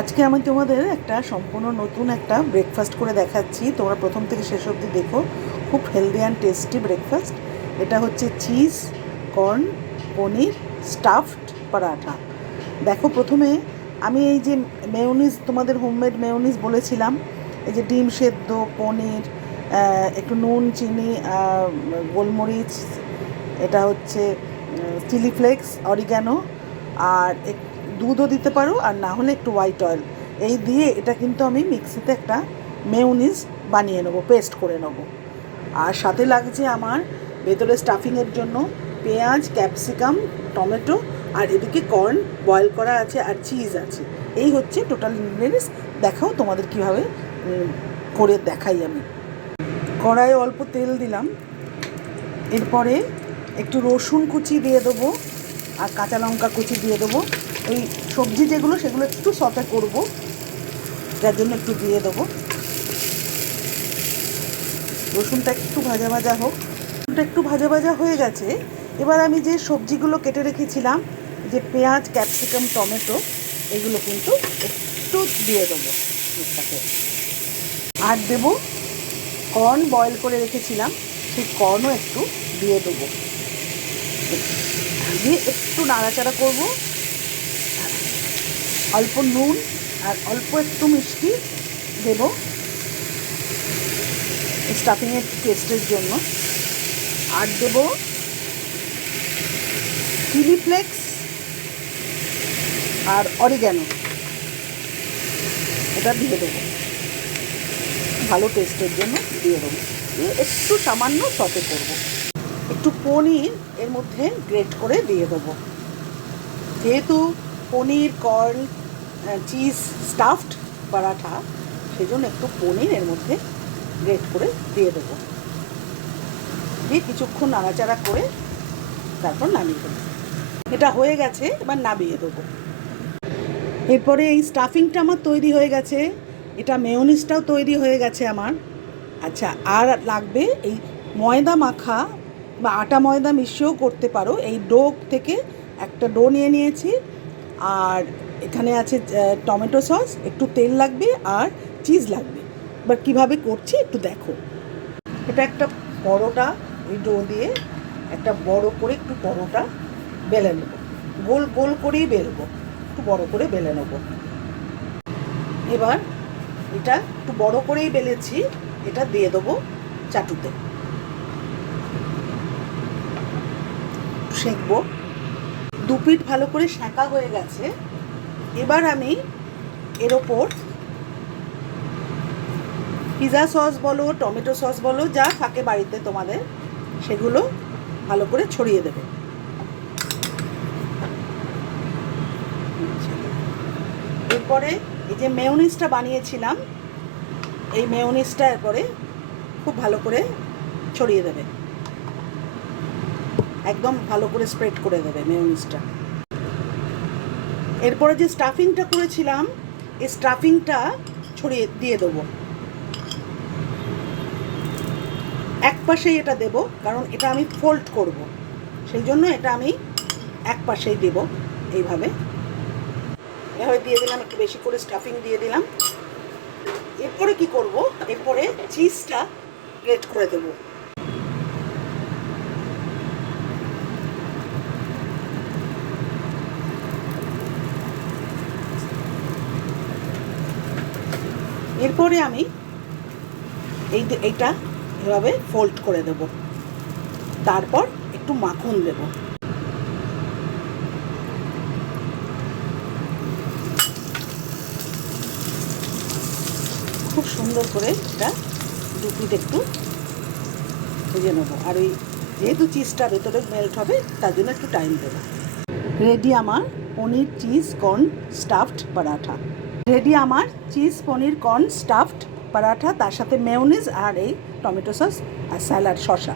আজকে আমি তোমাদের একটা সম্পূর্ণ নতুন একটা ব্রেকফাস্ট করে দেখাচ্ছি। তোমরা প্রথম থেকে শেষ অবধি দেখো। খুব হেলদি অ্যান্ড টেস্টি ব্রেকফাস্ট। এটা হচ্ছে চিজ কর্ন পনির স্টাফড পরাঠা। দেখো, প্রথমে আমি এই যে মেয়োনিজ, তোমাদের হোমমেড মেয়োনিজ বলেছিলাম, এই যে ডিম সেদ্ধ, পনির, একটু নুন, চিনি, গোলমরিচ, এটা হচ্ছে চিলি ফ্লেক্স, অরিগ্যানো, আর দুধও দিতে পারো, আর না হলে একটু হোয়াইট অয়েল, এই দিয়ে এটা কিন্তু আমি মিক্সিতে একটা মেয়োনিজ বানিয়ে নেবো, পেস্ট করে নেবো। আর সাথে লাগছে আমার ভেতরে স্টাফিংয়ের জন্য পেঁয়াজ, ক্যাপসিকাম, টমেটো, আর এদিকে কর্ন বয়েল করা আছে, আর চিজ আছে। এই হচ্ছে টোটাল ইনগ্রেডিয়েন্টস। দেখাও তোমাদের কীভাবে করে দেখাই আমি। কড়াইয়ে অল্প তেল দিলাম, এরপরে একটু রসুন কুচি দিয়ে দেবো, আর কাঁচা লঙ্কা কুচি দিয়ে দেবো। ওই সবজি যেগুলো সেগুলো একটু সতে করব, যার জন্য একটু দিয়ে দেবো। রসুনটা একটু ভাজা ভাজা হোক। রসুনটা একটু ভাজা ভাজা হয়ে গেছে। এবার আমি যে সবজিগুলো কেটে রেখেছিলাম, যে পেঁয়াজ, ক্যাপসিকাম, টমেটো, এগুলো কিন্তু একটু দিয়ে দেবো এটাকে। আর দেবো কর্ন বয়েল করে রেখেছিলাম, সেই কর্নও একটু দিয়ে দেবো। দিয়ে একটু নাড়াচাড়া করব। অল্প নুন আর অল্প একটু মিষ্টি দেব স্টাফিংয়ের টেস্টের জন্য। আর দেব চিলি ফ্লেক্স আর অরিগ্যানো, এটা দিয়ে দেবো ভালো টেস্টের জন্য, দিয়ে দেবো। দিয়ে একটু সামান্য সতে করব। একটু পনির এর মধ্যে গ্রেট করে দিয়ে দেবো। যেহেতু পনির, কর্ন, চিজ স্টাফড পরাঠা, সেই জন্য একটু পনির এর মধ্যে গ্রেট করে দিয়ে দেবো। দিয়ে কিছুক্ষণ নাড়াচাড়া করে তারপর নামিয়ে দেবো। এটা হয়ে গেছে, এবার নামিয়ে দেবো। এরপরে এই স্টাফিংটা আমার তৈরি হয়ে গেছে, এটা মেয়োনিজটাও তৈরি হয়ে গেছে আমার। আচ্ছা, আর লাগবে এই ময়দা মাখা বা আটা ময়দা মিশিয়েও করতে পারো। এই ডো থেকে একটা ডো নিয়ে নিয়েছি, আর এখানে আছে টমেটো সস, একটু তেল লাগবে, আর চিজ লাগবে। এবার কীভাবে করছি একটু দেখো। এটা একটা পরোটা, এই ডো দিয়ে একটা বড় করে একটু পরোটা বেলে নেব। গোল গোল করেই বেলবো, একটু বড় করে বেলে নেব। এবার এটা একটু বড় করেই বেলেছি, এটা দিয়ে দেবো চাটুতে, সেঁকবো। দুপিঠ ভালো করে সেঁকা হয়ে গেছে। এবার আমি এর ওপর পিৎজা সস বলো, টমেটো সস বলো, যা থাকে বাড়িতে তোমাদের, সেগুলো ভালো করে ছড়িয়ে দেবে। এরপরে এই যে মেয়োনিজটা বানিয়েছিলাম, এই মেয়োনিজটা এরপরে খুব ভালো করে ছড়িয়ে দেবে, একদম ভালো করে স্প্রেড করে দেবে মেয়োনিজটা। এরপরে যে স্টাফিংটা করেছিলাম, এই স্টাফিংটা ছড়িয়ে দিয়ে দেবো। এক পাশেই এটা দেব, কারণ এটা আমি ফোল্ড করব, সেই জন্য এটা আমি এক পাশেই দেব। এইভাবে এভাবে দিয়ে দিলাম, একটু বেশি করে স্টাফিং দিয়ে দিলাম। এরপরে কি করব, এরপরে চিজটা গ্রেট করে দেব। এরপরে আমি এইটা এভাবে ফোল্ড করে দেব, তারপর একটু মাখন দেব। খুব সুন্দর করে এটা দুপিঠ একটু ভেজে নেবো। আর ওই যেহেতু চিজটা ভেতরে মেল্ট হবে, তার জন্য একটু টাইম দেবো। রেডি আমার paneer cheese corn stuffed paratha. Ready আমার cheese paneer corn stuffed paratha, তার সাথে মেয়োনিজ আর এই টমেটো সস আর স্যালাড, শসা।